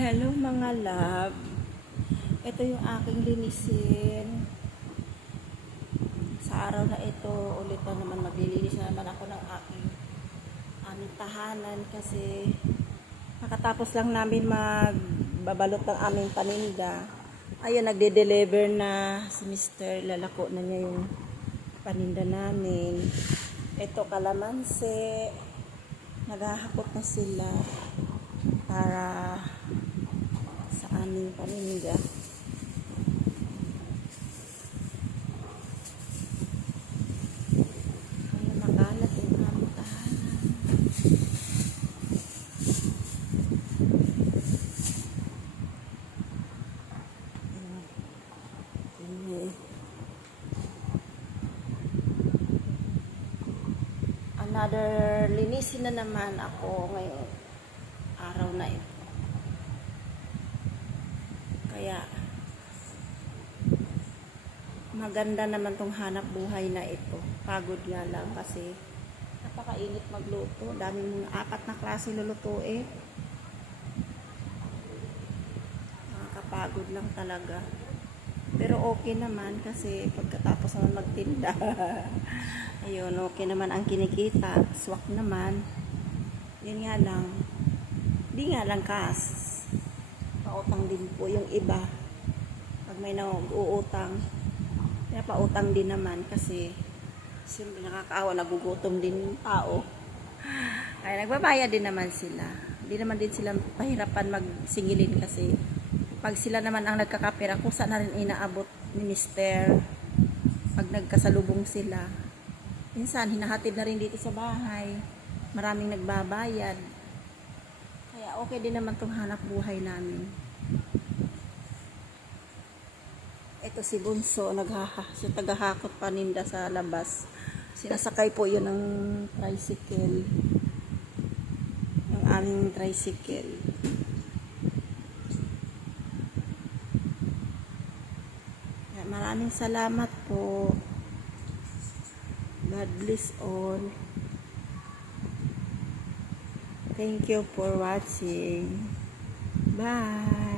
Hello mga love. Ito yung aking linisin. Sa araw na ito, ulit na naman maglilinis na naman ako ng aming tahanan kasi nakatapos lang namin magbabalot ng aming paninda. Ayun, nagde-deliver na si Mr. Lalako na niya yung paninda namin. Ito kalamansi. Naghahakot na sila para sa aming paninda. Kaya makalat yung aming tahanan. Another linisin na naman ako ngayon araw na ito. Kaya maganda naman tong hanap buhay na ito. Pagod nga lang kasi napakainit magluto. Daming 4 na klase lulutuin. Nakakapagod lang talaga. Pero okay naman kasi pagkatapos naman magtinda. Ayun, okay naman ang kinikita. Swak naman. Yun nga lang. Di nga lang pautang din po yung iba. Pag may nag-uutang, kaya pautang din naman kasi siyempre nakakaawa, nagugutom din yung tao. Ay, nagbabayad din naman sila. Hindi naman din sila pahirapan magsingilin kasi pag sila naman ang nagkakapera, kusa na rin inaabot ni Mister pag nagkasalubong sila. Minsan, hinahatid na rin dito sa bahay. Maraming nagbabayad. Kaya okay din naman itong hanap buhay namin. Ito si Bunso, siya tagahakot paninda sa labas. Sinasakay po yun ng tricycle. Yung aming tricycle. Maraming salamat po. God bless all. Thank you for watching. Bye.